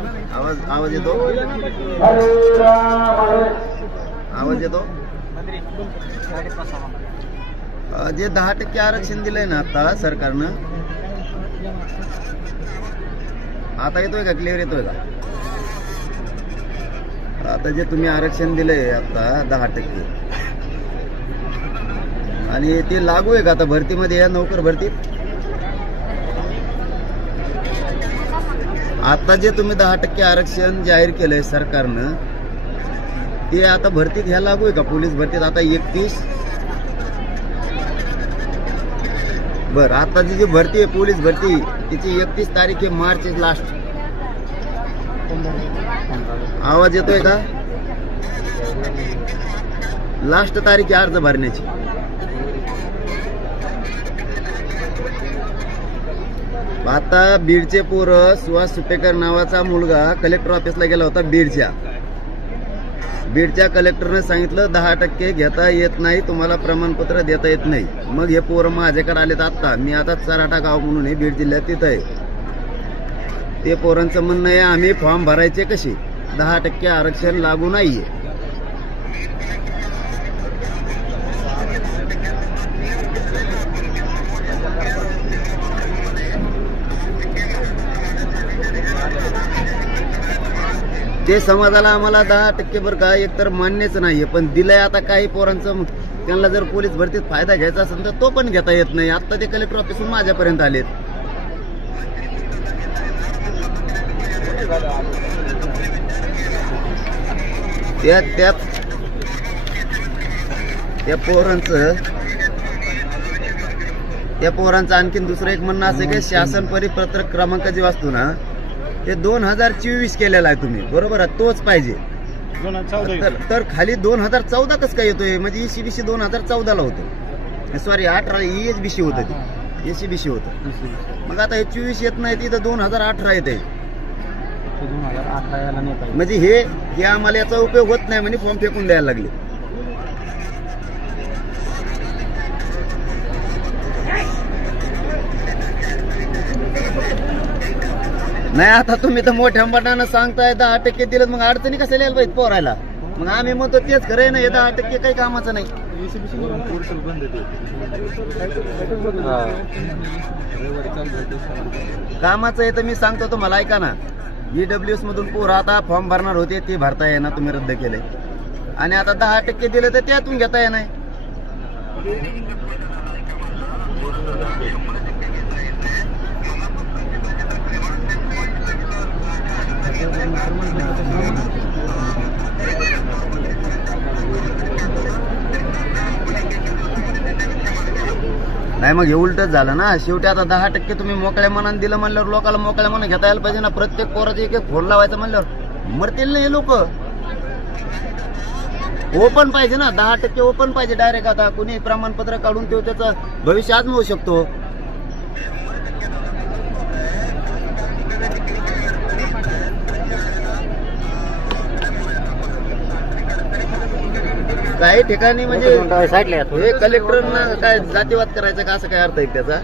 आवाज आवाज येतो? आवाज येतो? जे दहा टक्के आरक्षण दिलंय ना आता सरकारनं आता येतोय का? क्लिअर येतोय का? आता जे तुम्ही आरक्षण दिलंय आता दहा टक्के. आणि ते लागू आहे का? आता भरतीमध्ये या नोकर भरतीत? आता जे तुम्ही दहा टक्के आरक्षण जाहीर केलंय सरकारनं ते आता भरतीत ह्या लागू आहे का? पोलीस भरतीत आता एकतीस? बर आता जी जी भरती आहे पोलीस भरती तिची एकतीस तारीख आहे मार्च लास्ट आवाज येतोय का? लास्ट तारीख आहे अर्ज भरण्याची. आता बीडचे पोरं सुहास सुपेकर नावाचा मुलगा कलेक्टर ऑफिसला गेला होता बीडच्या. बीडच्या कलेक्टरने सांगितलं दहा टक्के घेता येत नाही तुम्हाला प्रमाणपत्र देता येत नाही. मग हे पोरं माझ्याकडे आलेत आत्ता. मी आता चराठा गाव म्हणून हे बीड जिल्ह्यात तिथं आहे. ते पोरांचं म्हणणं आहे आम्ही फॉर्म भरायचे कसे? दहा टक्के आरक्षण लागू नाहीये. ते समाजाला आम्हाला दहा टक्के बरं का एकतर मान्यच नाहीये. पण दिलंय आता काही पोरांचं त्यांना जर पोलीस भरतीत फायदा घ्यायचा असेल तर तो पण घेता येत नाही. आता ते कलेक्टर ऑफिसून माझ्यापर्यंत आलेत. त्या त्यात त्या पोरांचं त्या पोरांचं आणखीन दुसरं एक म्हणणं असं की शासन परिपत्रक क्रमांक जे वाचतो ना ते दोन हजार चोवीस केलेला आहे तुम्ही. बरोबर आहे? तोच पाहिजे. तर तर खाली दोन हजार चौदा कसं काय येतोय? म्हणजे एसी बीसी दोन हजार चौदाला होतं. सॉरी अठरा बीसी होतं ते. एसी बीसी होतं. मग आता हे चोवीस येत नाही तिथं दोन हजार अठरा येते येईल. म्हणजे हे हे आम्हाला याचा उपयोग होत नाही म्हणजे फॉर्म फेकून द्यायला लागले. नाही आता तुम्ही तर मोठ्या मटानं सांगताय दहा टक्के दिलं मग अडचणी कसं लिहायला पाहिजे पोरायला? मग आम्ही म्हणतो तेच खरं आहे ना हे दहा टक्के काही कामाचं नाही. कामाचं आहे तर मी सांगतो तुम्हाला ऐका ना. ईडब्ल्यू एस मधून पोरं आता फॉर्म भरणार होते ते भरता येणार तुम्ही रद्द केले. आणि आता दहा टक्के दिले तर त्यातून घेता येणार. नाही मग हे उलटच झालं ना. शेवटी आता दहा टक्के तुम्ही मोकळ्या मनाने दिलं म्हणल्यावर लोकांना मोकळ्या मनाने घेता यायला पाहिजे ना. प्रत्येक पोराचे एक एक फोन लावायचं म्हणल्यावर मरतील ना हे लोक. ओपन पाहिजे ना. दहा टक्के ओपन पाहिजे डायरेक्ट आता. कुणी प्रमाणपत्र काढून तो त्याचं भविष्य आजमवू शकतो. काही ठिकाणी म्हणजे. हे कलेक्टरना काय जातीवाद करायचा का असं काय अर्थ आहे त्याचा?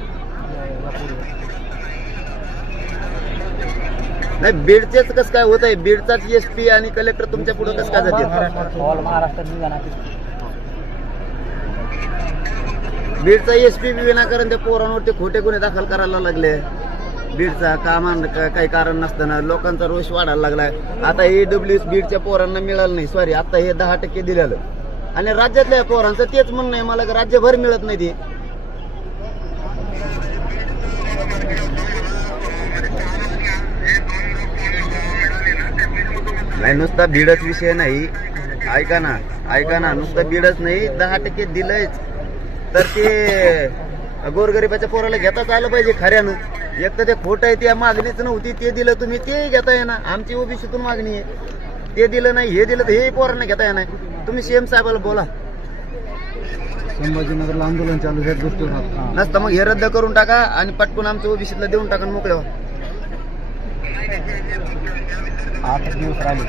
नाही बीडचेच कसं काय होत आहे बीडचाच एस पी आणि कलेक्टर तुमच्यापुढे कसं काय जाते बीडचा एस पी विनाकारण त्या पोरांवरती खोटे गुन्हे दाखल करायला लागले. बीडचा कामान काही कारण नसताना लोकांचा रोष वाढायला लागलाय. आता E ईडब्ल्यू बीडच्या पोरांना मिळालं नाही. सॉरी आता हे दहा टक्के दिलेलं. आणि राज्यातल्या पोरांचं तेच म्हणणं आहे मला की राज्यभर मिळत नाही ते. नाही नुसता बीडच विषय नाही. ऐका ना ऐका ना नुसतं बीडच नाही दहा टक्के दिलंयच. तर ते गोरगरिबाच्या पोराला घेताच आलं पाहिजे खऱ्यानं. एक तर ते खोटं आहे त्या मागणीच नव्हती ते दिलं तुम्ही ते घेता येणार आमची ओबीसीतून मागणी आहे. ते दिलं नाही हे दिलं तर हे पोरांना घेता येणार. तुम्ही सीएम साहेबाला बोला. संभाजीनगरला आंदोलन चालू ह्या गोष्टीवर नसतं मग हे रद्द करून टाका आणि पटकून आमच्या ओबीसीला देऊन टाका आणि मोकळे व्हा. आठ दिवस राहिले.